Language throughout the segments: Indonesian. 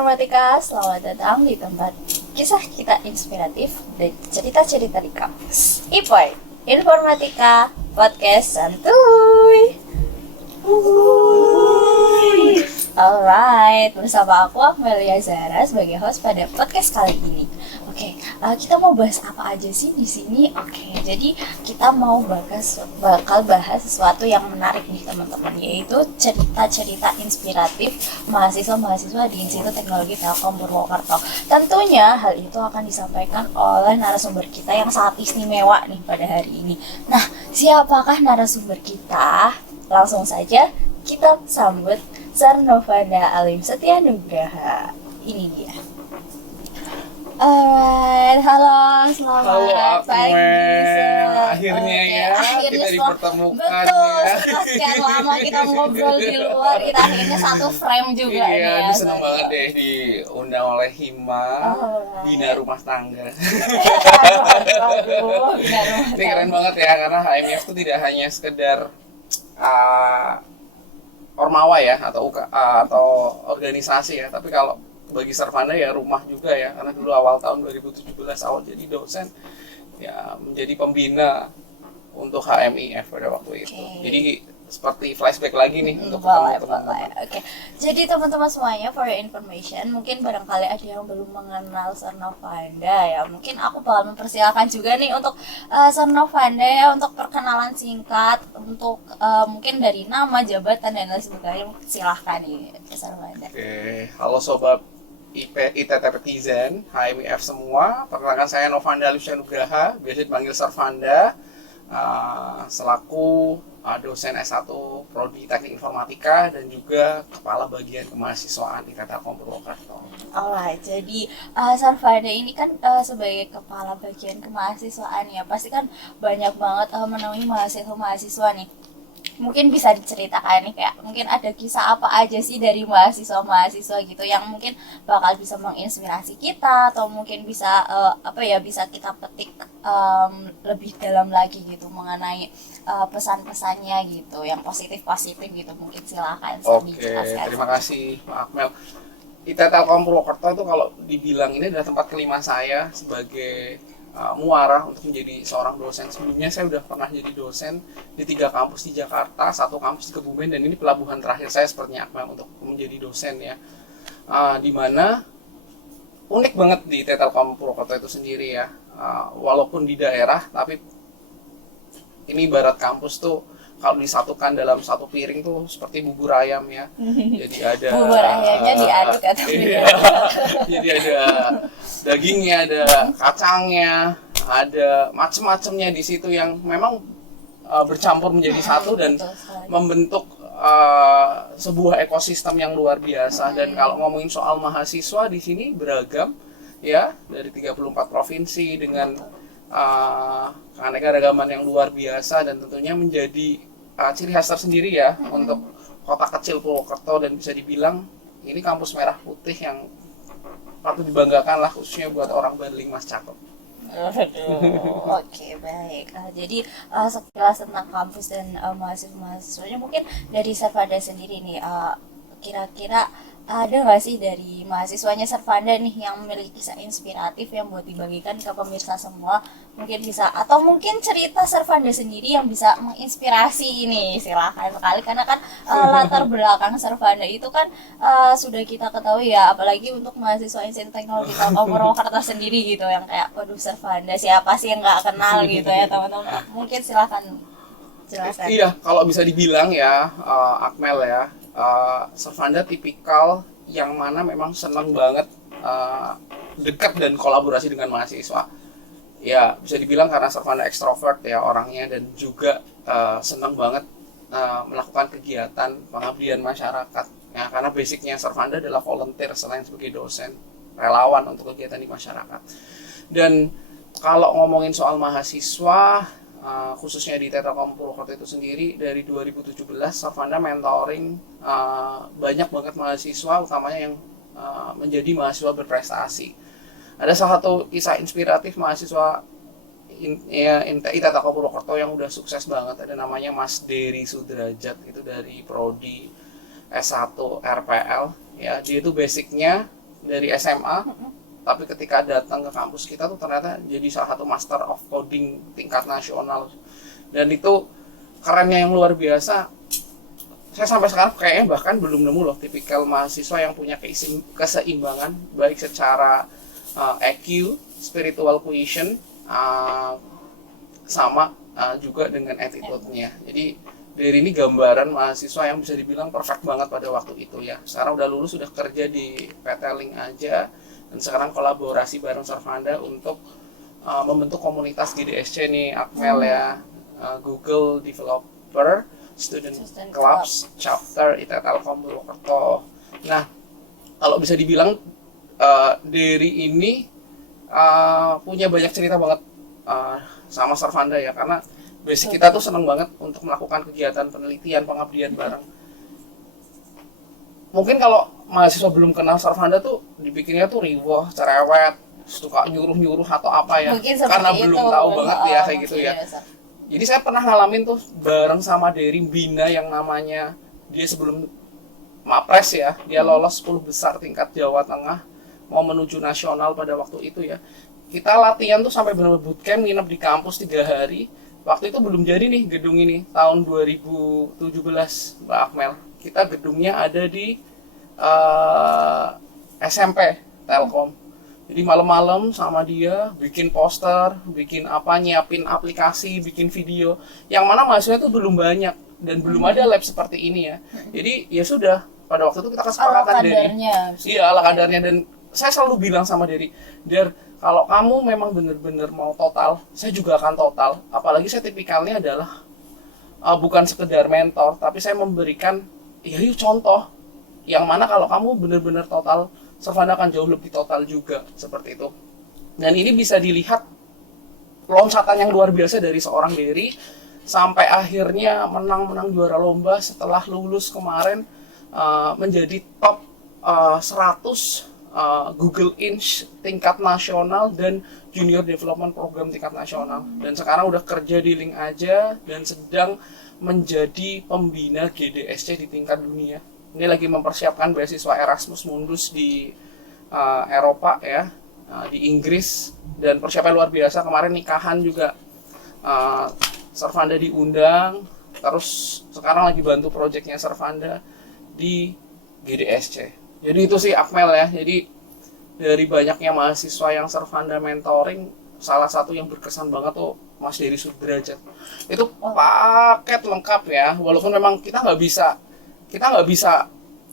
Informatika, selamat datang di tempat kisah kita inspiratif dan cerita-cerita di kampus. Ipoy, Informatika, podcast santuy. Alright, bersama aku Amelia Zahra sebagai host pada podcast kali ini. Oke, kita mau bahas apa aja sih di sini? Oke, jadi kita mau bakal bahas sesuatu yang menarik nih teman-teman, yaitu cerita-cerita inspiratif mahasiswa-mahasiswa di Institut Teknologi Telkom Purwokerto. Tentunya hal itu akan disampaikan oleh narasumber kita yang sangat istimewa nih pada hari ini. Nah, siapakah narasumber kita? Langsung saja kita sambut Sir Novanda Alim Setia Nugraha. Ini dia. Alright, halo, selamat pagi. Akhirnya kita dipertemukan. Betul, ya. setelah sekian lama kita ngobrol di luar, kita akhirnya satu frame juga nih ya. Iya, senang banget deh diundang oleh Hima, Bina Rumah Tangga. Ini keren banget ya, karena HMIF itu tidak hanya sekedar ormawa ya, atau organisasi ya, tapi kalau bagi Sarvanda ya rumah juga ya, karena dulu awal tahun 2017 awal jadi dosen ya, menjadi pembina untuk HMIF pada waktu itu. Jadi seperti flashback lagi nih untuk teman-teman. Oke. Jadi teman-teman semuanya, for your information, mungkin barangkali ada yang belum mengenal Sir Novanda ya. Mungkin aku bakal mempersilakan juga nih untuk Sir Novanda ya, untuk perkenalan singkat, untuk mungkin dari nama, jabatan dan lain sebagainya. Silahkan nih Sir Novanda. Oke, halo sobat ITTPTizen, HMIF semua. Perkenalkan saya Novanda Alim Setia Nugraha, biasa dipanggil Sarvanda, selaku dosen S1 Prodi Teknik Informatika dan juga Kepala Bagian Kemahasiswaan di Telkom Purwokerto. Alright, jadi Sarvanda ini kan sebagai Kepala Bagian Kemahasiswaan ya, pasti kan banyak banget menemui mahasiswa-mahasiswa nih. Mungkin bisa diceritakan nih, kayak mungkin ada kisah apa aja sih dari mahasiswa-mahasiswa gitu yang mungkin bakal bisa menginspirasi kita, atau mungkin bisa bisa kita petik lebih dalam lagi gitu mengenai pesan-pesannya gitu yang positif-positif gitu. Mungkin silakan dijelaskan. Terima kasih Pak Akmel. ITT Telkom Purwokerto itu kalau dibilang ini adalah tempat kelima saya sebagai muara untuk menjadi seorang dosen. Sebelumnya saya sudah pernah jadi dosen di 3 kampus di Jakarta, 1 kampus di Kebumen, dan ini pelabuhan terakhir saya sepertinya Akmal untuk menjadi dosen ya. Di mana unik banget di Telkom Purwokerto itu sendiri ya. Walaupun di daerah, tapi ini ibarat kampus tuh kalau disatukan dalam satu piring tuh seperti bubur ayam ya. Jadi ada bubur ayamnya diaduk atau jadi ada dagingnya, ada kacangnya, ada macam-macamnya di situ yang memang bercampur menjadi satu dan membentuk sebuah ekosistem yang luar biasa. Dan kalau ngomongin soal mahasiswa di sini beragam ya, dari 34 provinsi dengan keanekaragaman yang luar biasa, dan tentunya menjadi ciri khas tersendiri ya untuk kota kecil Purwokerto, dan bisa dibilang ini kampus merah putih yang patut dibanggakan lah, khususnya buat orang Badling Mas Cakep. Oke, baik. Jadi sekilas tentang kampus dan mahasiswa-mahasiswanya, mungkin dari Sarvanda sendiri nih, kira-kira ada nggak sih dari mahasiswanya Sarvanda nih yang memiliki kisah inspiratif yang buat dibagikan ke pemirsa semua? Mungkin bisa, atau mungkin cerita Sarvanda sendiri yang bisa menginspirasi ini, silakan sekali, karena kan latar belakang Sarvanda itu kan sudah kita ketahui ya, apalagi untuk mahasiswa Institut Teknologi Telkom Purwokerto sendiri gitu, yang kayak waduh Sarvanda siapa sih yang nggak kenal gitu ya teman-teman. Mungkin silakan jelaskan. Iya, kalau bisa dibilang ya Akmel ya, Sarvanda tipikal yang mana memang senang banget dekat dan kolaborasi dengan mahasiswa. Ya, bisa dibilang karena Sarvanda ekstrovert ya orangnya, dan juga senang banget melakukan kegiatan pengabdian masyarakat. Ya, karena basicnya Sarvanda adalah volunteer selain sebagai dosen, relawan untuk kegiatan di masyarakat. Dan kalau ngomongin soal mahasiswa, khususnya di Telkom Purwokerto itu sendiri, dari 2017 Sarvanda mentoring banyak banget mahasiswa, utamanya yang menjadi mahasiswa berprestasi. Ada salah satu kisah inspiratif mahasiswa ITT Telkom Purwokerto yang udah sukses banget, ada namanya Mas Dery Sudrajat, itu dari Prodi S1 RPL ya. Dia itu basicnya dari SMA, tapi ketika datang ke kampus kita tuh ternyata jadi salah satu master of coding tingkat nasional. Dan itu kerennya yang luar biasa. Saya sampai sekarang kayaknya bahkan belum nemu loh tipikal mahasiswa yang punya keseimbangan baik secara EQ, spiritual quotient, sama juga dengan attitude-nya. Jadi dari ini gambaran mahasiswa yang bisa dibilang perfect banget pada waktu itu ya. Sekarang udah lulus, sudah kerja di PT Link aja, dan sekarang kolaborasi bareng Servanda untuk membentuk komunitas GDSC nih, Akmel ya, Google Developer Student Clubs Chapter IT Telkom Purwokerto. Nah, kalau bisa dibilang Dery ini punya banyak cerita banget sama Servanda ya, karena basic kita tuh seneng banget untuk melakukan kegiatan penelitian, pengabdian bareng. Mungkin kalau mahasiswa belum kenal Servanda tuh dipikirnya tuh riwah, cerewet, suka nyuruh-nyuruh atau apa ya, karena belum tahu banget ya kayak gitu ya. Jadi saya pernah ngalamin tuh bareng sama Dery bina yang namanya, dia sebelum Mapres ya, dia lolos 10 besar tingkat Jawa Tengah, mau menuju nasional pada waktu itu ya. Kita latihan tuh sampai benar-benar bootcamp, nginep di kampus 3 hari. Waktu itu belum jadi nih gedung ini, tahun 2017 Mbak Akmel. Kita gedungnya ada di SMP Telkom. Jadi malam-malam sama dia bikin poster, bikin apa, nyiapin aplikasi, bikin video. Yang mana mahasiswa itu belum banyak dan belum ada lab seperti ini ya. Jadi ya sudah, pada waktu itu kita kesepakatan dari iya ala kadarnya, dan saya selalu bilang sama Dery, kalau kamu memang benar-benar mau total, saya juga akan total. Apalagi saya tipikalnya adalah bukan sekedar mentor, tapi saya memberikan ya yuk contoh. Yang mana kalau kamu benar-benar total, Servanda akan jauh lebih total juga, seperti itu. Dan ini bisa dilihat loncatan yang luar biasa dari seorang Dery sampai akhirnya menang juara lomba setelah lulus kemarin, menjadi top 100 Google Inch tingkat nasional dan Junior Development Program tingkat nasional. Dan sekarang udah kerja di Link aja dan sedang menjadi pembina GDSC di tingkat dunia. Ini lagi mempersiapkan beasiswa Erasmus Mundus di Eropa ya, di Inggris, dan persiapan luar biasa. Kemarin nikahan juga Servanda diundang, terus sekarang lagi bantu proyeknya Servanda di GDSC. Jadi itu sih Akmel ya. Jadi dari banyaknya mahasiswa yang Servanda mentoring, salah satu yang berkesan banget tuh Mas Dery Sudrajat. Itu paket lengkap ya. Walaupun memang kita nggak bisa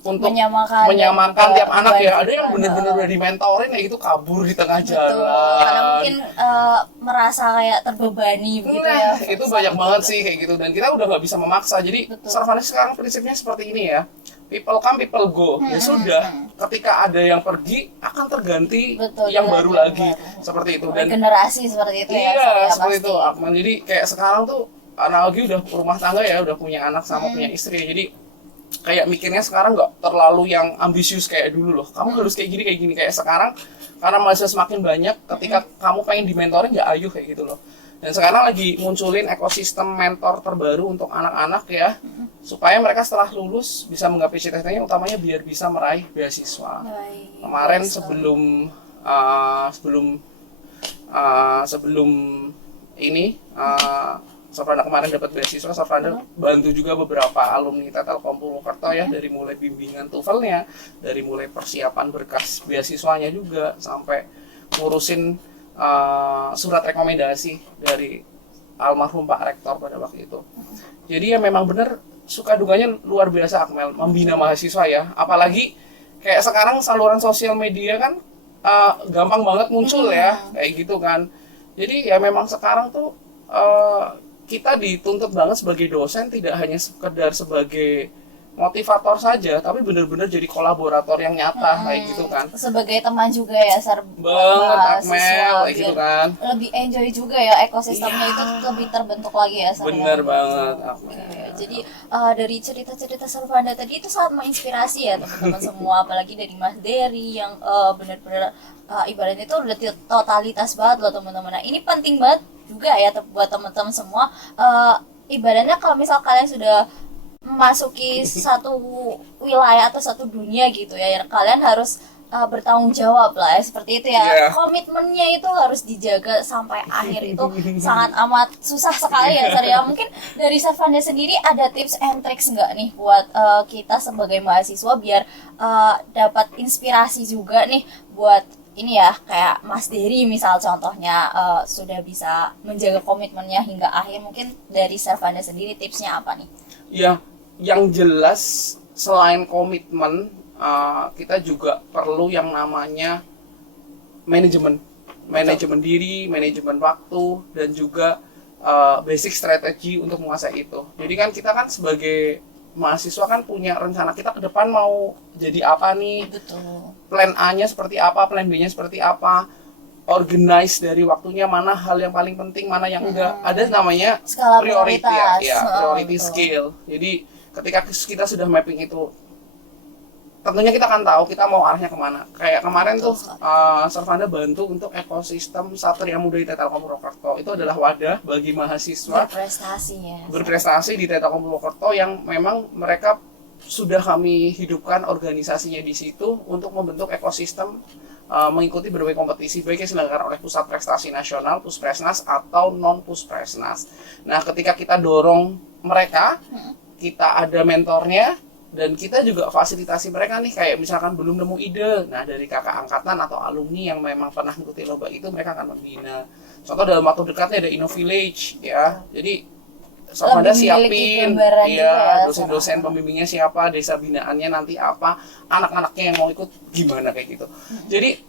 untuk menyamakan tiap anak ya. Ada yang benar-benar udah dimentorin ya itu kabur di tengah jalan. Karena mungkin merasa kayak terbebani begitu ya. Itu banyak banget sih kayak gitu, dan kita udah nggak bisa memaksa. Jadi Servanda sekarang prinsipnya seperti ini ya. People come, people go. Ya sudah, ketika ada yang pergi akan terganti yang baru lagi. Seperti itu. Dan generasi seperti itu ya. Iya, seperti itu. Jadi kayak sekarang tuh analogi udah rumah tangga ya, udah punya anak sama punya istri. Jadi kayak mikirnya sekarang nggak terlalu yang ambisius kayak dulu loh. Kamu harus kayak gini. Kayak sekarang karena mahasiswa semakin banyak, ketika kamu pengen dimentorin ya ayo kayak gitu loh. Dan sekarang lagi munculin ekosistem mentor terbaru untuk anak-anak ya, supaya mereka setelah lulus bisa menggapai cita-citanya, utamanya biar bisa meraih beasiswa. Kemarin sebelum ini Servanda kemarin dapat beasiswa, Servanda bantu juga beberapa alumni Telkom Purwokerto ya, dari mulai bimbingan TOEFL-nya, dari mulai persiapan berkas beasiswanya juga, sampai ngurusin surat rekomendasi dari almarhum Pak Rektor pada waktu itu. Jadi ya memang benar suka dukanya luar biasa Akmel membina mahasiswa ya, apalagi kayak sekarang saluran sosial media kan gampang banget muncul ya kayak gitu kan. Jadi ya memang sekarang tuh kita dituntut banget sebagai dosen tidak hanya sekedar sebagai motivator saja, tapi benar-benar jadi kolaborator yang nyata kayak gitu kan. Sebagai teman juga ya, banget Akmel kayak gitu kan. Lebih enjoy juga ya, ekosistemnya itu lebih terbentuk lagi ya. Bener banget Akmel. Jadi dari cerita-cerita Servanda tadi itu sangat menginspirasi ya teman-teman semua, apalagi dari Mas Dery yang benar-benar ibaratnya itu udah totalitas banget loh teman-teman. Nah, ini penting banget juga ya buat teman-teman semua. Ibaratnya kalau misal kalian sudah memasuki satu wilayah atau satu dunia gitu ya, kalian harus bertanggung jawab lah ya, seperti itu ya. Iya. Komitmennya itu harus dijaga sampai akhir, itu sangat amat susah sekali ya Sar ya. Mungkin dari Sarvanda sendiri ada tips and tricks nggak nih buat kita sebagai mahasiswa biar dapat inspirasi juga nih buat ini ya, kayak Mas Dery misal contohnya sudah bisa menjaga komitmennya hingga akhir. Mungkin dari Sarvanda sendiri tipsnya apa nih? Ya, yang jelas selain komitmen, kita juga perlu yang namanya manajemen diri, manajemen waktu, dan juga basic strategi untuk menguasai itu. Jadi kan kita kan sebagai mahasiswa kan punya rencana kita ke depan mau jadi apa nih, Betul. plan A-nya seperti apa, plan B-nya seperti apa, organize dari waktunya, mana hal yang paling penting, mana yang enggak. Ada namanya Skala priority prioritas. ya, priority Betul. scale. Jadi ketika kita sudah mapping itu, tentunya kita akan tahu kita mau arahnya kemana. Kayak kemarin tuh Sarvanda bantu untuk ekosistem Satria Muda di Telkom Purwokerto. Itu adalah wadah bagi mahasiswa Berprestasi ya. berprestasi di Telkom Purwokerto yang memang mereka sudah kami hidupkan organisasinya di situ untuk membentuk ekosistem, mengikuti berbagai kompetisi baik yang diselenggarakan oleh Pusat Prestasi Nasional, Puspresnas, atau non Puspresnas. Nah, ketika kita dorong mereka, kita ada mentornya, dan kita juga fasilitasi mereka nih, kayak misalkan belum nemu ide, nah dari kakak angkatan atau alumni yang memang pernah mengikuti lomba itu, mereka akan membina. Contoh dalam waktu dekatnya ada Innovillage ya, jadi Sarvanda Lebih memiliki siapin gambaran juga ya, ya dosen-dosen pembimbingnya siapa, desa binaannya nanti apa, anak-anaknya yang mau ikut gimana, kayak gitu. Jadi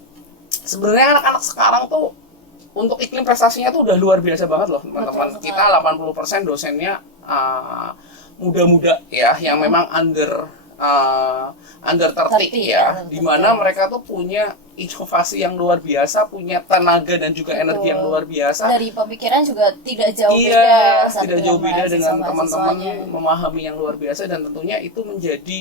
sebenarnya anak-anak sekarang tuh untuk iklim prestasinya tuh udah luar biasa banget loh teman-teman. Betul Kita 80% dosennya muda-muda ya, yang memang under 30 ya, dimana mereka tuh punya inovasi yang luar biasa, punya tenaga dan juga energi yang luar biasa. Dari pemikiran juga tidak jauh Iya, beda ya, satu tidak jauh beda dengan teman-teman mahasiswa-mahasiswanya. memahami yang luar biasa, dan tentunya itu menjadi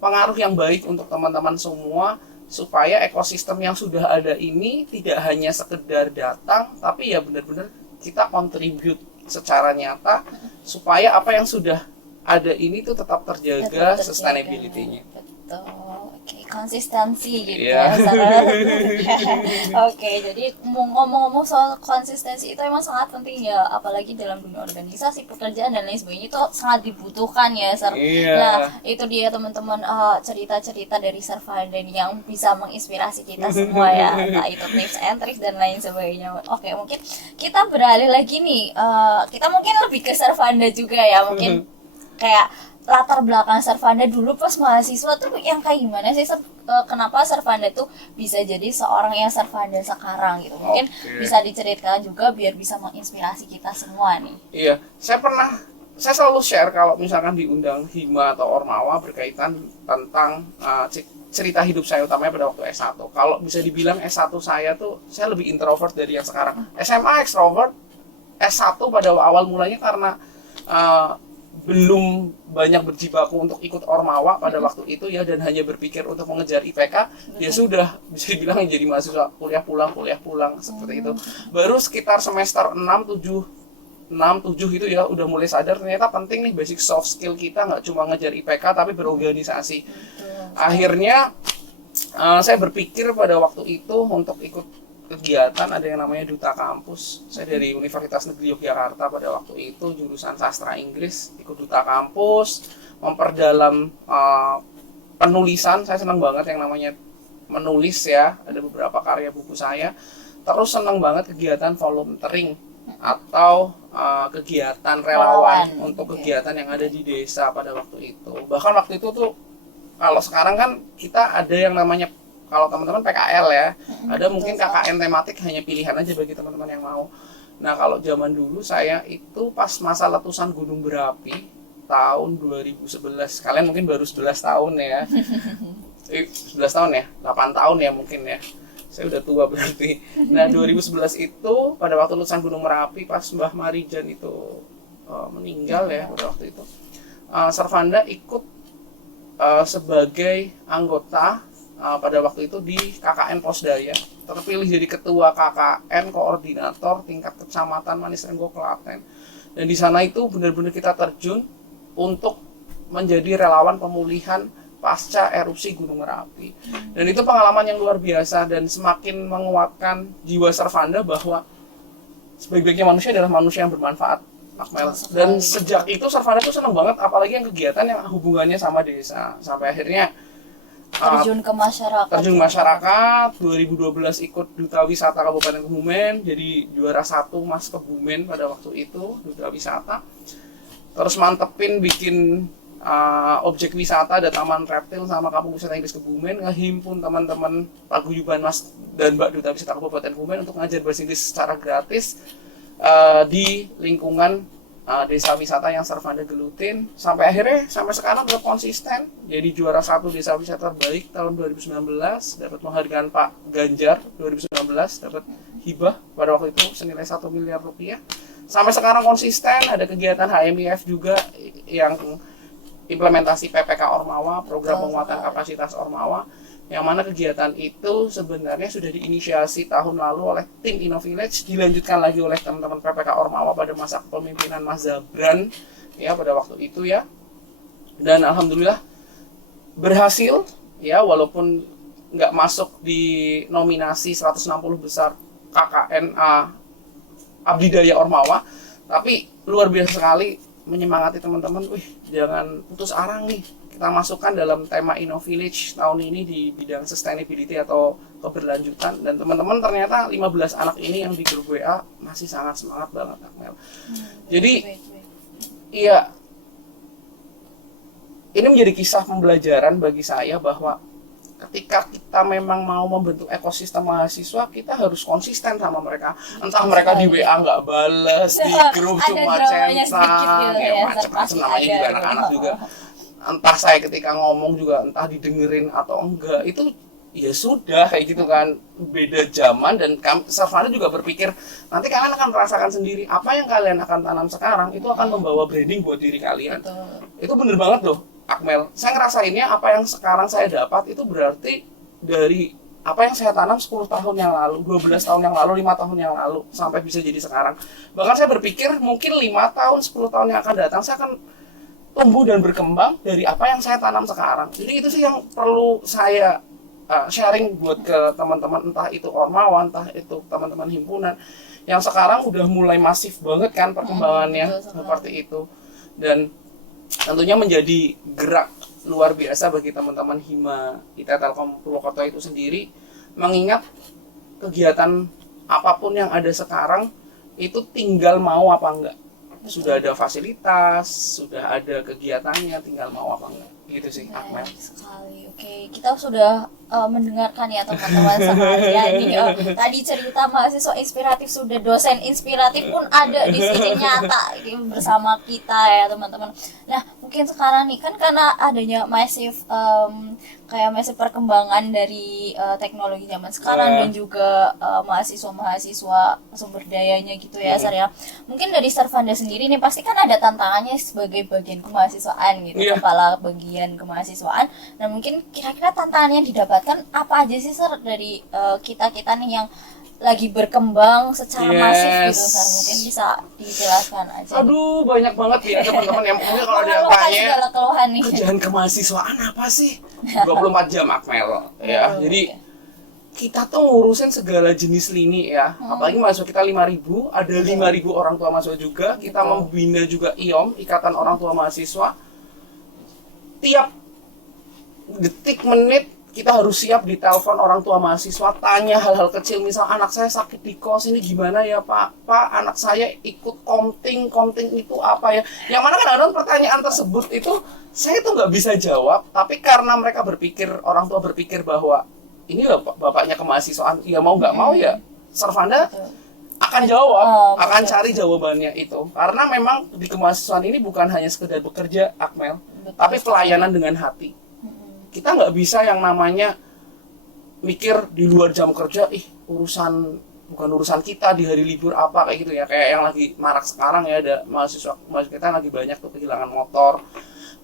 pengaruh yang baik untuk teman-teman semua, supaya ekosistem yang sudah ada ini tidak hanya sekedar datang, tapi ya benar-benar kita contribute secara nyata supaya apa yang sudah ada ini tuh tetap terjaga, sustainability-nya. Betul. Oke, konsistensi gitu Iya. ya. Sarah. Oke, jadi ngomong-ngomong soal konsistensi itu emang sangat penting ya, apalagi dalam dunia organisasi, pekerjaan dan lain sebagainya, itu sangat dibutuhkan ya, Sar. Iya. Nah, itu dia teman-teman, cerita-cerita dari Sarvanda yang bisa menginspirasi kita semua ya, entah itu tips and tricks dan lain sebagainya. Oke, mungkin kita beralih lagi nih, kita mungkin lebih ke Sarvanda juga ya, mungkin kayak latar belakang Sarvanda dulu pas mahasiswa tuh yang kayak gimana sih, kenapa Sarvanda tuh bisa jadi seorang yang Sarvanda sekarang gitu, mungkin bisa diceritakan juga biar bisa menginspirasi kita semua nih. Iya, saya selalu share kalau misalkan diundang Hima atau Ormawa berkaitan tentang cerita hidup saya, utamanya pada waktu S1. Kalau bisa dibilang S1 saya tuh, saya lebih introvert dari yang sekarang. SMA extrovert, S1 pada awal mulanya karena belum banyak berjibaku untuk ikut Ormawa pada waktu itu ya, dan hanya berpikir untuk mengejar IPK. Ya sudah, bisa dibilang jadi mahasiswa kuliah pulang seperti itu. Baru sekitar semester 6-7 itu ya udah mulai sadar ternyata penting nih basic soft skill kita, nggak cuma ngejar IPK tapi berorganisasi. Akhirnya saya berpikir pada waktu itu untuk ikut kegiatan, ada yang namanya Duta Kampus. Saya dari Universitas Negeri Yogyakarta pada waktu itu, jurusan sastra Inggris, ikut Duta Kampus, memperdalam penulisan. Saya senang banget yang namanya menulis ya, ada beberapa karya buku saya. Terus senang banget kegiatan volunteering atau kegiatan relawan untuk kegiatan yang ada di desa pada waktu itu. Bahkan waktu itu tuh, kalau sekarang kan kita ada yang namanya, kalau teman-teman PKL ya, ada mungkin KKN tematik, hanya pilihan aja bagi teman-teman yang mau. Nah, kalau zaman dulu saya itu pas masa letusan Gunung Berapi tahun 2011. Kalian mungkin baru 11 tahun ya. 11 tahun ya, 8 tahun ya mungkin ya. Saya udah tua berarti. Nah, 2011 itu pada waktu letusan Gunung Merapi, pas Mbah Marijan itu meninggal ya pada waktu itu. Sarvanda ikut sebagai anggota pada waktu itu di KKN Posdaya, terpilih jadi ketua KKN koordinator tingkat kecamatan Manis Renggo Klaten. Dan di sana itu benar-benar kita terjun untuk menjadi relawan pemulihan pasca erupsi Gunung Merapi. Dan itu pengalaman yang luar biasa dan semakin menguatkan jiwa Servanda bahwa sebaik-baiknya manusia adalah manusia yang bermanfaat, Akmel. Dan sejak itu Servanda tuh seneng banget, apalagi yang kegiatan yang hubungannya sama desa. Sampai akhirnya terjun ke masyarakat. Terjun masyarakat, 2012 ikut Duta Wisata Kabupaten Kebumen, jadi juara 1 Mas Kebumen pada waktu itu, Duta Wisata. Terus mantepin bikin objek wisata ada Taman Reptil sama Kampung Wisata Inggris Kebumen, ngehimpun teman-teman paguyuban Mas dan Mbak Duta Wisata Kabupaten Kebumen untuk ngajar bahasa Inggris secara gratis di lingkungan desa wisata yang Servanda gelutin. Sampai akhirnya sampai sekarang tetap konsisten jadi juara 1 desa wisata terbaik tahun 2019, dapat penghargaan Pak Ganjar 2019, dapat hibah pada waktu itu senilai 1 miliar rupiah. Sampai sekarang konsisten, ada kegiatan HMIF juga yang implementasi PPK Ormawa, program penguatan kapasitas Ormawa, yang mana kegiatan itu sebenarnya sudah diinisiasi tahun lalu oleh tim Innovillage, dilanjutkan lagi oleh teman-teman PPK Ormawa pada masa kepemimpinan Mas Zabran ya pada waktu itu ya. Dan alhamdulillah berhasil ya, walaupun nggak masuk di nominasi 160 besar KKNA Abdi Daya Ormawa, tapi luar biasa sekali menyemangati teman-teman, jangan putus arang nih. Kita masukkan dalam tema Innovillage tahun ini di bidang sustainability atau keberlanjutan, dan teman-teman ternyata 15 anak ini yang di grup WA masih sangat semangat banget, Akmel. Jadi iya, ini menjadi kisah pembelajaran bagi saya bahwa ketika kita memang mau membentuk ekosistem mahasiswa, kita harus konsisten sama mereka. Entah mereka di WA nggak bales, di grup cuma centang, ya macam-macam namanya juga anak-anak juga. Entah saya ketika ngomong juga entah didengerin atau enggak, itu ya sudah kayak gitu kan, beda zaman. Dan Servanda juga berpikir nanti kalian akan merasakan sendiri apa yang kalian akan tanam sekarang itu akan membawa branding buat diri kalian. Itu bener banget loh, Akmel. Saya ngerasainnya apa yang sekarang saya dapat itu berarti dari apa yang saya tanam 10 tahun yang lalu, 12 tahun yang lalu, 5 tahun yang lalu sampai bisa jadi sekarang. Bahkan saya berpikir mungkin 5 tahun, 10 tahun yang akan datang saya akan tumbuh dan berkembang dari apa yang saya tanam sekarang. Jadi itu sih yang perlu saya sharing buat ke teman-teman, entah itu Ormawa, entah itu teman-teman himpunan yang sekarang udah mulai masif banget kan perkembangannya seperti itu. Dan tentunya menjadi gerak luar biasa bagi teman-teman Hima IT Telkom Purwokerto itu sendiri, mengingat kegiatan apapun yang ada sekarang itu tinggal mau apa enggak. Sudah ada fasilitas, sudah ada kegiatannya, tinggal mau apa enggak. Gitu sih, Akmel. Sekali. Oke, kita sudah mendengarkan ya teman-teman seharian ini. Tadi cerita mahasiswa inspiratif, sudah dosen inspiratif pun ada di sini nyata bersama kita ya teman-teman. Nah, mungkin sekarang nih kan karena adanya masif masif perkembangan dari teknologi zaman sekarang dan juga mahasiswa-mahasiswa sumber dayanya gitu ya, Sarya. Mungkin dari Servanda sendiri nih pasti kan ada tantangannya sebagai bagian kemahasiswaan gitu, kepala bagian kemahasiswaan. Nah, mungkin kira-kira tantangannya didapatkan apa aja sih, Sir, dari kita-kita nih yang lagi berkembang secara masif gitu, Sir? Mungkin bisa dijelaskan aja. Aduh, banyak banget ya teman-teman yang mungkin kalau ada yang tanya kerjaan kemahasiswaan apa sih? 24 jam, Akmel ya. Jadi kita tuh ngurusin segala jenis lini ya. Apalagi mahasiswa kita 5.000, ada 5.000 orang tua mahasiswa juga. Kita membina juga IOM, Ikatan Orang Tua Mahasiswa. Tiap detik, menit kita harus siap ditelepon orang tua mahasiswa, tanya hal-hal kecil, misal anak saya sakit di kos ini gimana ya Pak, anak saya ikut komting itu apa ya, yang mana kadang-kadang pertanyaan tersebut itu saya tuh nggak bisa jawab, tapi karena mereka berpikir, orang tua berpikir bahwa ini loh bapaknya kemahasiswaan, ya mau nggak mau ya Servanda akan jawab, akan cari jawabannya itu, karena memang di kemahasiswaan ini bukan hanya sekedar bekerja, Akmel, tapi pelayanan dengan hati. Kita nggak bisa yang namanya mikir di luar jam kerja, bukan urusan kita di hari libur apa kayak gitu ya, kayak yang lagi marak sekarang ya, ada mahasiswa kita lagi banyak tuh kehilangan motor,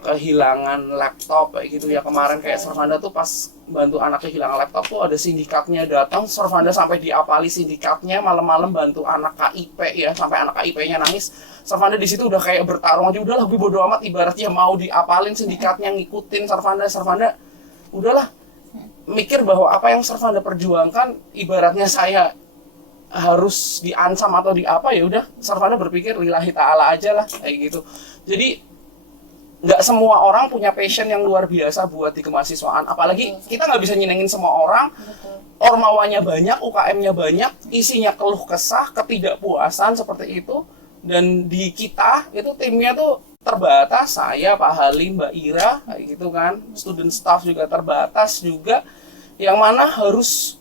kehilangan laptop kayak gitu ya. Kemarin kayak Servanda tuh pas bantu anak kehilangan laptop tuh ada sindikatnya datang, Servanda sampai diapali sindikatnya, malam-malam bantu anak KIP ya, sampai anak KIP-nya nangis. Servanda di situ udah kayak bertarung aja, udahlah gue bodo amat, ibaratnya mau diapalin sindikatnya, ngikutin Servanda udahlah mikir bahwa apa yang Servanda perjuangkan ibaratnya saya harus diancam atau di apa, ya udah Servanda berpikir lillahi ta'ala aja lah kayak gitu. Jadi nggak semua orang punya passion yang luar biasa buat di kemahasiswaan, apalagi kita nggak bisa nyenengin semua orang. Ormawanya banyak, UKM-nya banyak, isinya keluh kesah, ketidakpuasan seperti itu. Dan di kita itu timnya tuh terbatas, saya, Pak Halim, Mbak Ira kayak gitu kan, student staff juga terbatas juga, yang mana harus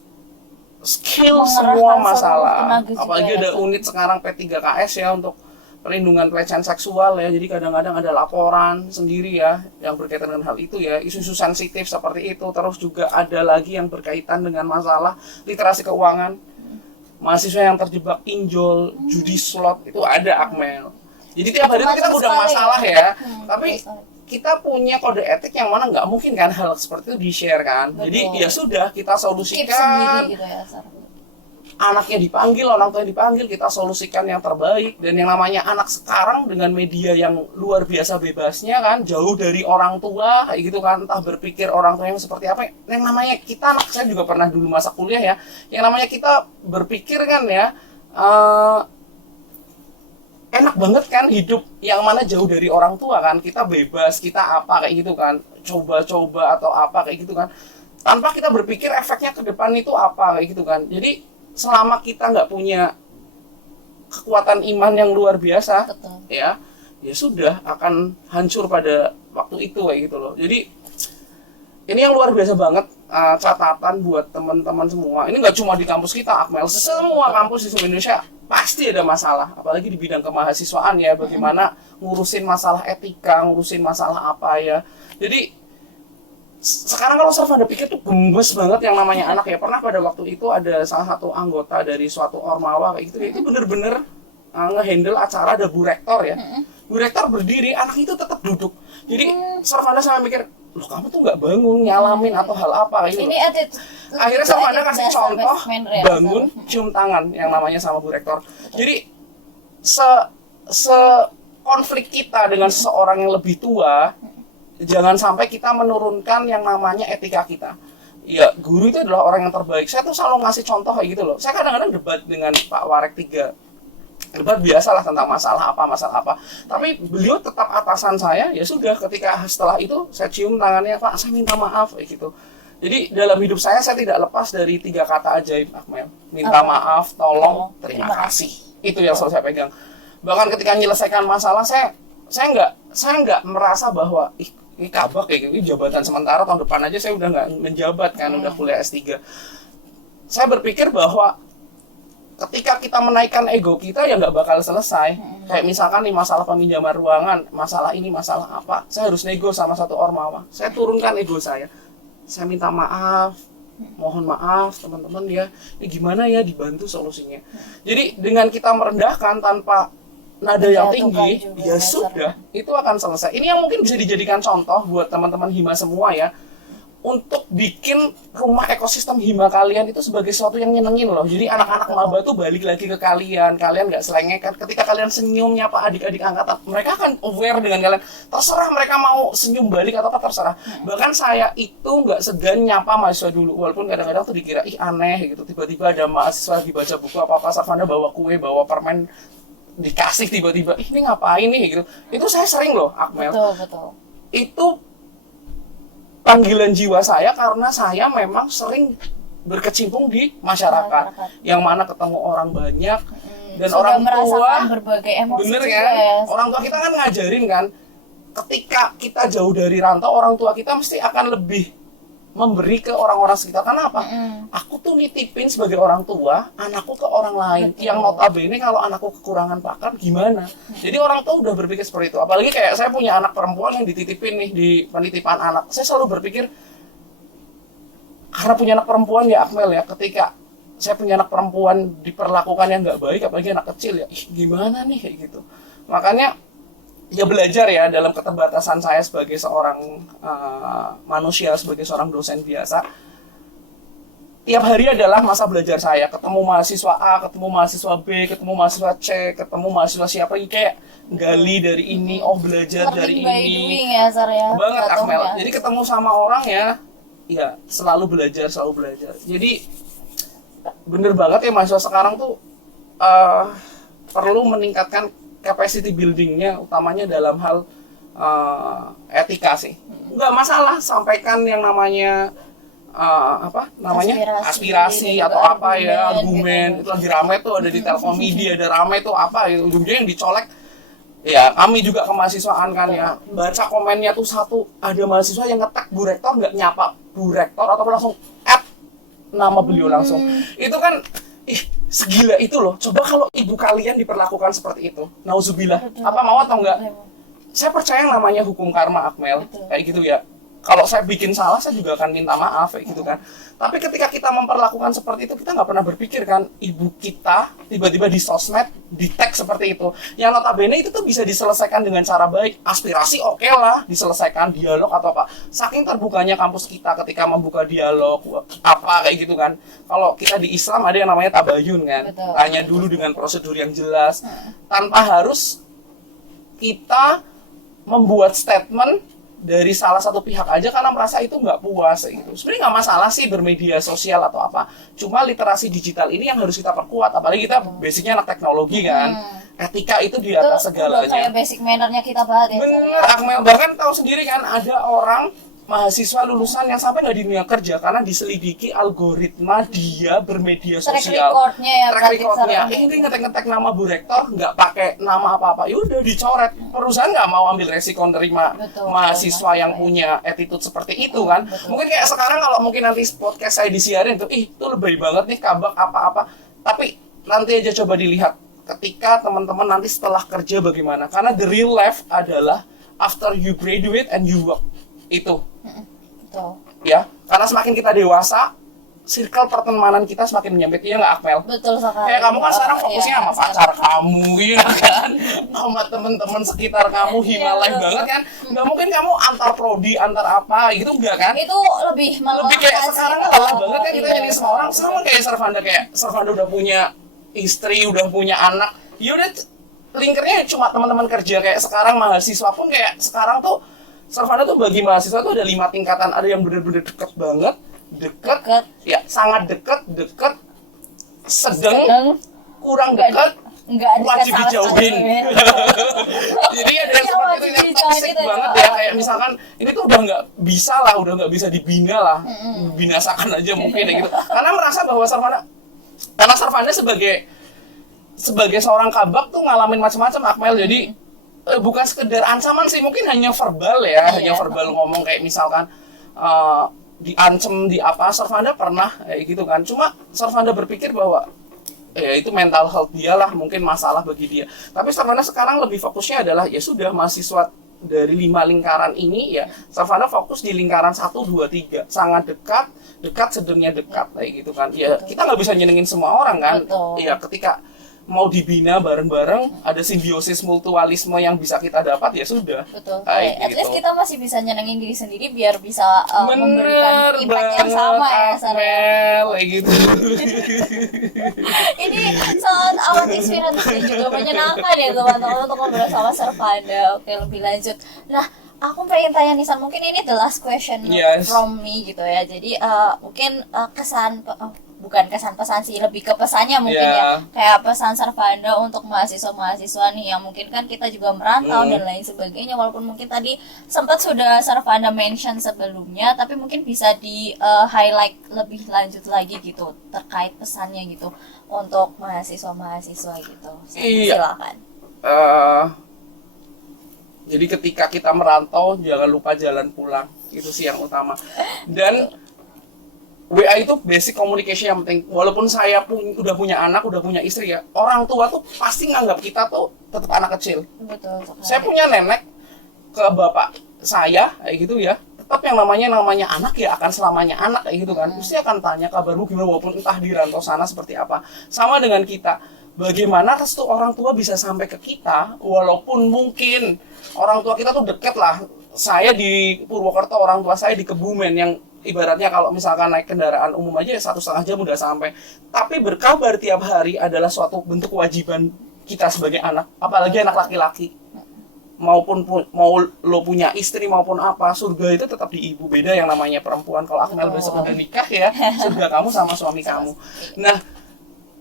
skill semua masalah. Apalagi ada unit sekarang P3KS ya untuk perlindungan pelecehan seksual ya. Jadi kadang-kadang ada laporan sendiri ya yang berkaitan dengan hal itu ya, isu-isu sensitif seperti itu. Terus juga ada lagi yang berkaitan dengan masalah literasi keuangan. Mahasiswa yang terjebak pinjol, judi slot itu ada, Akmel. Jadi tiap hari itu kita ngundang masalah ya. Tapi kita punya kode etik yang mana nggak mungkin kan hal seperti itu di-share kan. Jadi ya sudah, kita solusikan. Gitu ya, Anaknya dipanggil, orang tua dipanggil, kita solusikan yang terbaik. Dan yang namanya anak sekarang dengan media yang luar biasa bebasnya kan, jauh dari orang tua kayak gitu kan, entah berpikir orang tua yang seperti apa. Yang namanya kita, anak saya juga pernah dulu masa kuliah ya, yang namanya kita berpikir kan ya, enak banget kan hidup yang mana jauh dari orang tua kan, kita bebas, kita apa kayak gitu kan, coba-coba atau apa kayak gitu kan, tanpa kita berpikir efeknya ke depan itu apa kayak gitu kan. Jadi selama kita nggak punya kekuatan iman yang luar biasa, ya sudah akan hancur pada waktu itu kayak gitu loh. Jadi ini yang luar biasa banget, catatan buat teman-teman semua. Ini nggak cuma di kampus kita, Akmel, semua kampus di seluruh Indonesia pasti ada masalah, apalagi di bidang kemahasiswaan ya, bagaimana ngurusin masalah etika, ngurusin masalah apa ya. Jadi sekarang kalau Servanda pikir tuh gemes banget yang namanya anak ya. Pernah pada waktu itu ada salah satu anggota dari suatu ormawa kayak gitu ya, itu bener-bener ngehandle acara, ada Bu Rektor ya. Bu Rektor berdiri, anak itu tetap duduk. Jadi Servanda sampai mikir, loh kamu tuh nggak bangun nyalamin atau hal apa kayak gitu. Akhirnya Servanda kasih contoh bangun cium tangan yang namanya sama Bu Rektor. Jadi se konflik kita dengan seseorang yang lebih tua, jangan sampai kita menurunkan yang namanya etika kita. Ya, guru itu adalah orang yang terbaik. Saya tuh selalu ngasih contoh kayak gitu loh. Saya kadang-kadang debat dengan Pak Warek 3. Debat biasalah tentang masalah apa. Tapi beliau tetap atasan saya, ya sudah, ketika setelah itu saya cium tangannya, Pak, saya minta maaf kayak gitu. Jadi dalam hidup saya tidak lepas dari 3 kata ajaib, Akmel. Minta maaf, tolong, terima kasih. Itu yang selalu saya pegang. Bahkan ketika menyelesaikan masalah, saya nggak merasa bahwa ini kabak kayak gitu, jabatan sementara, tahun depan aja saya udah nggak menjabat kan, udah kuliah S3. Saya berpikir bahwa ketika kita menaikkan ego kita ya nggak bakal selesai. Kayak misalkan nih masalah peminjaman ruangan, masalah ini, masalah apa, saya harus nego sama satu ormawa. Saya turunkan ego saya minta maaf, mohon maaf teman-teman ya, ini gimana ya, dibantu solusinya. Jadi dengan kita merendahkan tanpa nada yang tinggi, ya sudah, itu akan selesai. Ini yang mungkin bisa dijadikan contoh buat teman-teman Hima semua ya, untuk bikin rumah ekosistem Hima kalian itu sebagai sesuatu yang nyenengin loh. Jadi anak-anak maba tuh balik lagi ke kalian nggak selengekan. Ketika kalian senyum nyapa adik-adik angkatan, mereka akan aware dengan kalian. Terserah mereka mau senyum balik atau apa, terserah. Bahkan saya itu nggak segan nyapa mahasiswa dulu, walaupun kadang-kadang tuh dikira ih aneh gitu. Tiba-tiba ada mahasiswa lagi baca buku apa-apa, Servanda bawa kue, bawa permen, dikasih tiba-tiba, ini ngapain nih gitu. Itu saya sering loh, Akmel. Betul. Itu panggilan jiwa saya karena saya memang sering berkecimpung di masyarakat. Yang mana ketemu orang banyak dan sudah orang tua berbagai emosi, bener kan ya? Orang tua kita kan ngajarin kan, ketika kita jauh dari rantau, orang tua kita mesti akan lebih memberi ke orang-orang sekitar. Kenapa? Aku tuh nitipin sebagai orang tua anakku ke orang lain. Betul. Yang notabene kalau anakku kekurangan pakan gimana? Jadi orang tua udah berpikir seperti itu. Apalagi kayak saya punya anak perempuan yang dititipin nih di penitipan anak. Saya selalu berpikir, karena punya anak perempuan ya Akmel ya, ketika saya punya anak perempuan diperlakukan yang nggak baik, apalagi anak kecil ya, gimana nih kayak gitu. Makanya ya belajar ya dalam keterbatasan saya sebagai seorang manusia, sebagai seorang dosen biasa. Tiap hari adalah masa belajar saya. Ketemu mahasiswa A, ketemu mahasiswa B, ketemu mahasiswa C, ketemu mahasiswa siapa, kayak gali dari ini, belajar dari Learning by ini. doing ya, Sar ya. Banget Akmel. Jatuhnya. Jadi ketemu sama orang ya selalu belajar, selalu belajar. Jadi bener banget ya mahasiswa sekarang tuh perlu meningkatkan capacity buildingnya, utamanya dalam hal etika sih. Nggak masalah sampaikan yang namanya aspirasi atau apa ya, argumen gitu. Itu lagi rame tuh, ada di Telkomidi, ada rame tuh apa ya, ujungnya yang dicolek. Ya kami juga kemahasiswaan kan ya, baca komennya tuh satu, ada mahasiswa yang ngetek Bu Rektor, nggak nyapa Bu Rektor atau langsung add nama beliau langsung. Itu kan segila itu loh. Coba kalau ibu kalian diperlakukan seperti itu, nauzubillah, apa mau atau enggak? Saya percaya yang namanya hukum karma, Akmel. Kayak gitu ya. Kalau saya bikin salah, saya juga akan minta maaf, kayak gitu kan. Tapi ketika kita memperlakukan seperti itu, kita nggak pernah berpikir kan, ibu kita tiba-tiba di sosmed, di tag seperti itu. Yang notabene itu tuh bisa diselesaikan dengan cara baik. Aspirasi oke lah, diselesaikan, dialog atau apa. Saking terbukanya kampus kita ketika membuka dialog, apa kayak gitu kan. Kalau kita di Islam ada yang namanya tabayun kan. Betul. Tanya dulu dengan prosedur yang jelas. Tanpa harus kita membuat statement dari salah satu pihak aja karena merasa itu nggak puas gitu. Sebenarnya nggak masalah sih bermedia sosial atau apa. Cuma literasi digital ini yang harus kita perkuat. Apalagi kita basicnya anak teknologi kan. Etika itu di atas Itu udah segalanya. kayak basic manner-nya kita banget ya. Bener, Akmel. Bahkan tahu sendiri kan ada orang mahasiswa lulusan yang sampai nggak di dunia kerja karena diselidiki algoritma dia bermedia Track sosial. record-nya ya, Track berarti, record-nya. Sar. Ini ngetek-ngetek nama Bu Rektor, nggak pakai nama apa-apa. Yaudah dicoret. Perusahaan nggak mau ambil resiko nerima Betul, mahasiswa yang ya. punya attitude seperti itu kan. Betul. Mungkin kayak sekarang kalau mungkin nanti podcast saya disiarin tuh, itu lebih banget nih kabak apa-apa. Tapi nanti aja coba dilihat ketika teman-teman nanti setelah kerja bagaimana. Karena the real life adalah after you graduate and you work. Itu. Betul. Ya, karena semakin kita dewasa, circle pertemanan kita semakin menyempit, ya nggak, Akmel? Betul sekali. Kayak kamu kan sekarang fokusnya Iya, sama pacar kamu, ya kan? Sama temen-temen sekitar kamu, himalaya betul. banget kan? Nggak mungkin kamu antar prodi, antar apa, gitu enggak kan? Itu lebih malah Lebih kayak sekarang lelah banget kan kita Iya. jadi semua orang. Sama kayak Sarvanda udah punya istri, udah punya anak, ya udah linkernya cuma teman-teman kerja. Kayak sekarang mahasiswa pun kayak sekarang tuh Sarvanda tuh bagi mahasiswa tuh ada 5 tingkatan. Ada yang bener-bener deket banget, deket, ya sangat deket, sedang, kurang deket, Enggak wajib dijauhin. Jadi ada yang seperti itu yang toxic banget ya. Kayak misalkan ini tuh udah nggak bisa lah, udah nggak bisa dibina lah, binasakan aja mungkin ya gitu. Karena merasa bahwa Sarvanda sebagai seorang kabak tuh ngalamin macam-macam, Akmel. Jadi bukan sekedar ancaman sih, mungkin hanya verbal ya, hanya verbal ngomong kayak misalkan diancem di apa. Sarvanda pernah kayak gitu kan. Cuma Sarvanda berpikir bahwa ya itu mental health dia lah, mungkin masalah bagi dia. Tapi Sarvanda sekarang lebih fokusnya adalah ya sudah mahasiswa dari 5 lingkaran ini ya, Sarvanda fokus di lingkaran 1, 2, 3. Sangat dekat, sedangnya dekat kayak gitu kan. Ya kita nggak bisa nyenengin semua orang kan. Iya, ketika mau dibina bareng-bareng, ada simbiosis mutualisme yang bisa kita dapat, ya sudah. Betul. gitu. At least kita masih bisa nyenengin diri sendiri biar bisa memberikan impact yang sama ya, Akmel, kayak gitu. Ini sangat amat inspiratif dan juga menyenangkan ya teman-teman untuk ngobrol sama Sarvanda. Oke, lebih lanjut. Nah, aku pengen tanya nih, San, mungkin ini the last question from me gitu ya. Jadi mungkin bukan kesan pesan sih, lebih ke pesannya mungkin ya. Kayak pesan Sarvanda untuk mahasiswa-mahasiswa nih yang mungkin kan kita juga merantau dan lain sebagainya. Walaupun mungkin tadi sempat sudah Sarvanda mention sebelumnya, tapi mungkin bisa di highlight lebih lanjut lagi gitu terkait pesannya gitu untuk mahasiswa-mahasiswa gitu. Silakan. Jadi ketika kita merantau, jangan lupa jalan pulang. Itu sih yang utama. Dan WA itu basic communication yang penting. Walaupun saya udah punya anak, udah punya istri ya, orang tua tuh pasti nganggap kita tuh tetap anak kecil. Betul. Saya punya nenek, ke bapak saya kayak gitu ya, tetap yang namanya anak ya akan selamanya anak kayak gitu kan. Mesti akan tanya kabarmu gimana, walaupun entah di rantau sana seperti apa. Sama dengan kita, bagaimana restu orang tua bisa sampai ke kita, walaupun mungkin orang tua kita tuh deket lah. Saya di Purwokerto, orang tua saya di Kebumen, yang ibaratnya kalau misalkan naik kendaraan umum aja 1,5 jam udah sampai. Tapi berkabar tiap hari adalah suatu bentuk kewajiban kita sebagai anak, apalagi anak laki-laki. Maupun mau lo punya istri maupun apa, surga itu tetap di ibu. Beda yang namanya perempuan. Kalau Akmel besok udah nikah ya, surga kamu sama suami kamu. Nah,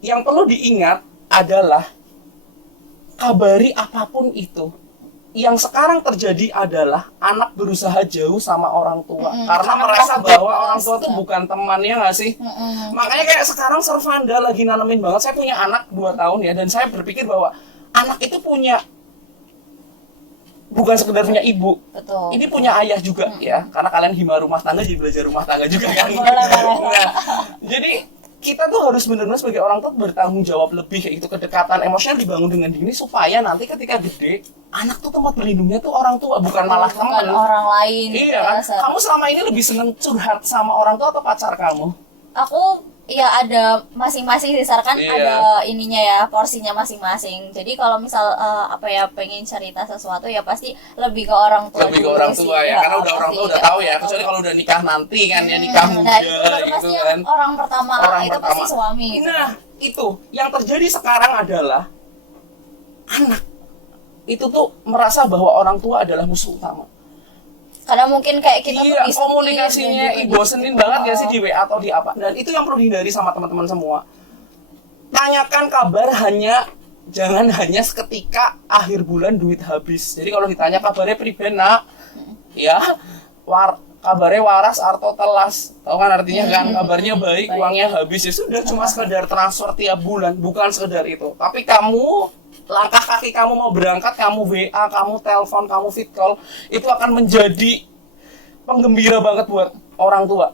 yang perlu diingat adalah kabari apapun itu. Yang sekarang terjadi adalah anak berusaha jauh sama orang tua karena merasa bahwa orang tua itu bukan temannya, nggak sih? Makanya kayak sekarang Servanda lagi nanemin banget. Saya punya anak 2 tahun ya, dan saya berpikir bahwa anak itu punya, bukan sekedar punya ibu. Betul. Ini punya ayah juga ya, karena kalian hima rumah tangga jadi belajar rumah tangga juga kan. Nah, jadi kita tuh harus benar-benar sebagai orang tua bertanggung jawab lebih, kayak gitu. Kedekatan emosional dibangun dengan dini supaya nanti ketika gede anak tuh tempat berlindungnya tuh orang tua, bukan malah teman orang lain. Iya kan? Kamu selama ini lebih seneng curhat sama orang tua atau pacar kamu? Aku ya ada masing-masing sih, kan Iya. ada ininya ya, porsinya masing-masing. Jadi kalau misal pengen cerita sesuatu ya pasti lebih ke orang tua. Lebih ke dulu orang sih. tua ya, karena udah orang tua udah tahu ya, kecuali kalau udah nikah nanti kan ya, nikah muda Nah, itu baru gitu pasti kan. orang pertama itu pasti suami gitu. Nah, itu yang terjadi sekarang adalah anak itu tuh merasa bahwa orang tua adalah musuh utama. Karena mungkin kayak kita Iya, tuh disetir komunikasinya dan juga bosenin banget gak sih di WA atau di apa. Dan itu yang perlu dihindari sama teman-teman semua. Tanyakan kabar jangan hanya seketika akhir bulan duit habis. Jadi kalau ditanya kabarnya pribadi nak, ya kabarnya waras arto telas. Tahu kan artinya kan, kabarnya baik, uangnya habis. Ya sudah, cuma sekedar transfer tiap bulan, bukan sekedar itu. Tapi kamu, langkah kaki kamu mau berangkat, kamu WA, kamu telepon, kamu fit call, itu akan menjadi penggembira banget buat orang tua.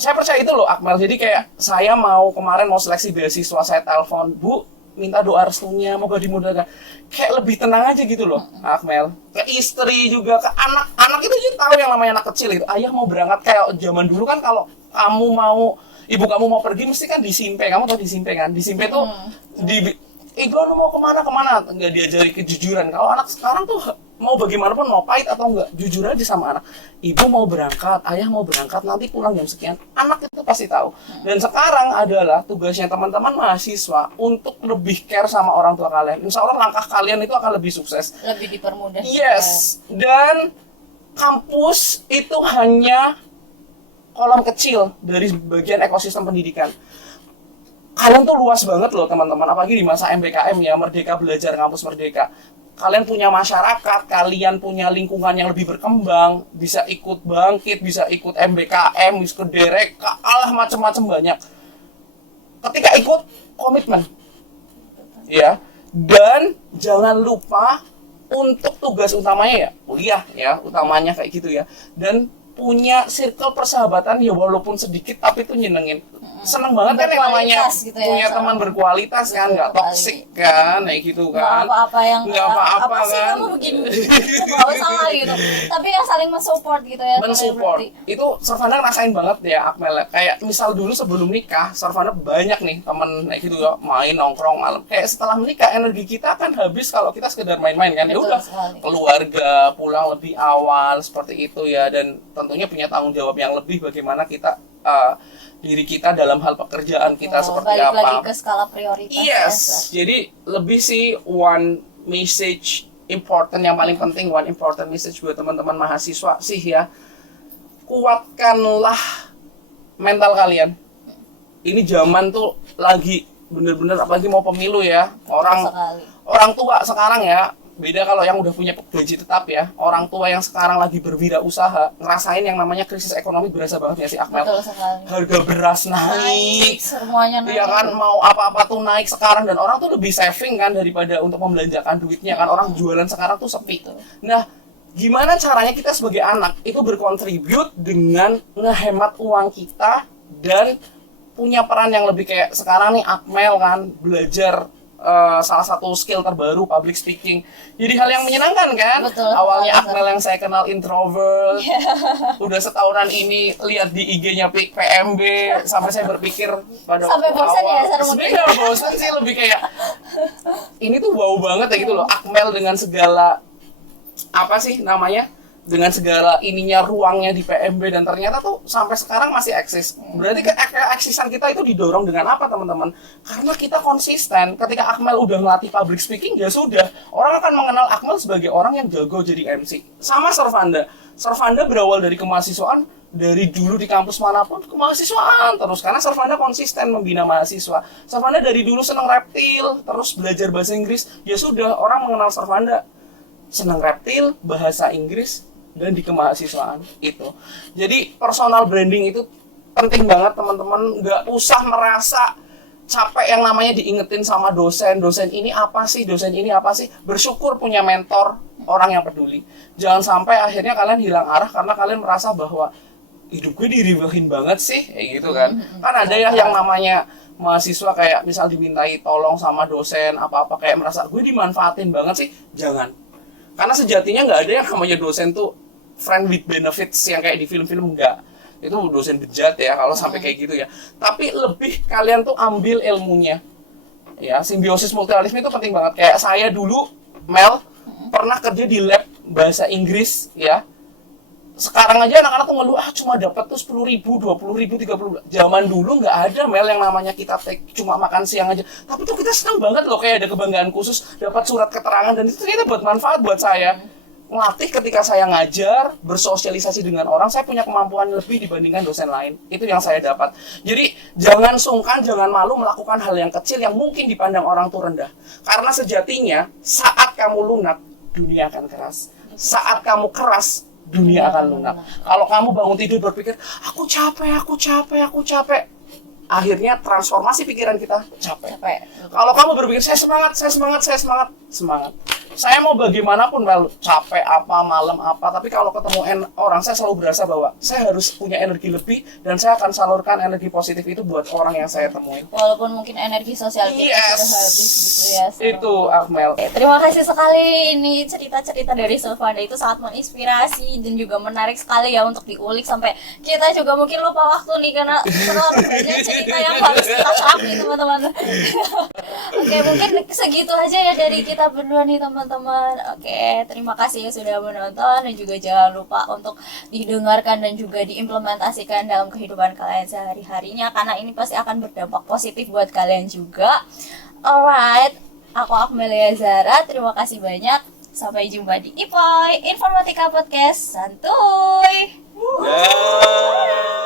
Saya percaya itu loh Akmel. Jadi kayak saya kemarin mau seleksi beasiswa, saya telepon, Bu, minta doa restunya, moga dimudahkan. Kayak lebih tenang aja gitu loh Akmel. Ke istri juga, ke anak itu juga tahu yang namanya anak kecil itu. Ayah mau berangkat, kayak zaman dulu kan kalau ibu kamu mau pergi mesti kan disimpe. Kamu tau disimpe kan? Disimpe tuh Igo lu mau kemana, nggak diajari kejujuran. Kalau anak sekarang tuh mau bagaimanapun, mau pahit atau enggak, jujur aja sama anak. Ibu mau berangkat, ayah mau berangkat, nanti pulang jam sekian. Anak itu pasti tahu. Dan sekarang adalah tugasnya teman-teman mahasiswa untuk lebih care sama orang tua kalian. Insya Allah langkah kalian itu akan lebih sukses. lebih dipermudah. Yes. Dan kampus itu hanya kolam kecil dari bagian ekosistem pendidikan. Kalian tuh luas banget loh teman-teman, apalagi di masa MBKM ya, Merdeka Belajar Kampus Merdeka. Kalian punya masyarakat, kalian punya lingkungan yang lebih berkembang, bisa ikut bangkit, bisa ikut MBKM, bisa ikut derek, macam-macam banyak. Ketika ikut, komitmen. Ya, dan jangan lupa untuk tugas utamanya ya, kuliah ya, utamanya kayak gitu ya. Dan punya circle persahabatan ya walaupun sedikit tapi itu nyenengin. Seneng banget kan yang namanya gitu ya, punya teman berkualitas kan, nggak toksik kan, kayak gitu kan. Nggak apa-apa apa sih kan. kamu begini, nggak usah gitu. Tapi yang saling mensupport gitu ya. Mensupport. Itu Servanda ngerasain banget ya Akmel. Kayak misal dulu sebelum nikah, Servanda banyak nih teman kayak gitu ya, main nongkrong malam. Kayak setelah menikah energi kita kan habis kalau kita sekedar main-main kan. Ya udah keluarga pulang lebih awal seperti itu ya, dan tentunya punya tanggung jawab yang lebih bagaimana kita diri kita dalam hal pekerjaan kita seperti balik apa. lagi ke skala prioritas. Yes, jadi lebih sih one message important, yang paling penting one important message buat teman-teman mahasiswa sih ya. Kuatkanlah mental kalian. Ini zaman tuh lagi bener-bener, apalagi mau pemilu ya. Orang tua sekarang ya, beda kalau yang udah punya gaji tetap ya. Orang tua yang sekarang lagi berwirausaha ngerasain yang namanya krisis ekonomi berasa banget ya sih Akmel. Betul sekali. Harga beras naik, semuanya naik. Iya kan, mau apa-apa tuh naik sekarang, dan orang tuh lebih saving kan daripada untuk membelanjakan duitnya kan. Orang jualan sekarang tuh sepi. Nah, gimana caranya kita sebagai anak itu berkontribut dengan ngehemat uang kita dan punya peran yang lebih kayak sekarang nih Akmel kan belajar salah satu skill terbaru public speaking. Jadi hal yang menyenangkan kan? Betul. Awalnya Betul. Akmel yang saya kenal introvert, udah setahunan ini lihat di IG-nya PMB, sampai saya berpikir pada Sampai waktu bosan ya, awal. Sarah, Sebenarnya nggak bosan sih, lebih kayak ini tuh wow banget ya gitu loh. Akmel dengan segala apa sih namanya? Dengan segala ininya ruangnya di PMB, dan ternyata tuh sampai sekarang masih eksis. Berarti keeksisan kita itu didorong dengan apa teman-teman? Karena kita konsisten. Ketika Akmel udah ngelatih public speaking, ya sudah, orang akan mengenal Akmel sebagai orang yang jago jadi MC. Sama Servanda. Servanda berawal dari kemahasiswaan, dari dulu di kampus manapun kemahasiswaan terus, karena Servanda konsisten membina mahasiswa. Servanda dari dulu seneng reptil, terus belajar bahasa Inggris, ya sudah, orang mengenal Servanda seneng reptil, bahasa Inggris, dan di kemahasiswaan itu. Jadi personal branding itu penting banget teman-teman. Nggak usah merasa capek yang namanya diingetin sama dosen ini apa sih, dosen ini apa sih. Bersyukur punya mentor, orang yang peduli. Jangan sampai akhirnya kalian hilang arah karena kalian merasa bahwa hidup gue diribahin banget sih, kayak gitu kan. Kan ada ya yang namanya mahasiswa kayak misal dimintai tolong sama dosen apa-apa, kayak merasa gue dimanfaatin banget sih. Jangan. Karena sejatinya nggak ada yang namanya dosen tuh friend with benefits yang kayak di film-film, enggak. Itu dosen bejat ya kalau sampai kayak gitu ya. Tapi lebih kalian tuh ambil ilmunya. Ya, simbiosis mutualisme itu penting banget. Kayak saya dulu, Mel, pernah kerja di lab bahasa Inggris ya. Sekarang aja anak-anak tuh ngeluh, cuma dapat tuh 10.000, 20.000, 30.000. Zaman dulu nggak ada, Mel, yang namanya kita cuma makan siang aja. Tapi tuh kita senang banget loh, kayak ada kebanggaan khusus, dapat surat keterangan, dan itu ternyata buat manfaat buat saya. Ngelatih ketika saya ngajar, bersosialisasi dengan orang, saya punya kemampuan lebih dibandingkan dosen lain. Itu yang saya dapat. Jadi jangan sungkan, jangan malu melakukan hal yang kecil yang mungkin dipandang orang tuh rendah. Karena sejatinya saat kamu lunak, dunia akan keras. Saat kamu keras, dunia akan lunak. Kalau kamu bangun tidur berpikir, aku capek, akhirnya transformasi pikiran kita capek. Kalau kamu berpikir, saya semangat. Saya mau bagaimanapun, Mel, capek apa, malam apa, tapi kalau ketemu orang, saya selalu berasa bahwa saya harus punya energi lebih, dan saya akan salurkan energi positif itu buat orang yang saya temuin. Walaupun mungkin energi sosial kita sudah habis gitu ya. Itu, Akmel. Terima kasih sekali, ini cerita-cerita dari Servanda itu sangat menginspirasi dan juga menarik sekali ya untuk diulik, sampai kita juga mungkin lupa waktu nih karena terlalu banyak cerita yang harus kita cari, teman-teman. Oke, mungkin segitu aja ya dari kita berdua nih, teman-teman. Oke, terima kasih ya sudah menonton, dan juga jangan lupa untuk didengarkan dan juga diimplementasikan dalam kehidupan kalian sehari-harinya, karena ini pasti akan berdampak positif buat kalian juga. Alright, aku Akmelia Zara, terima kasih banyak. Sampai jumpa di IPOI Informatika Podcast. Santuy. Yeah.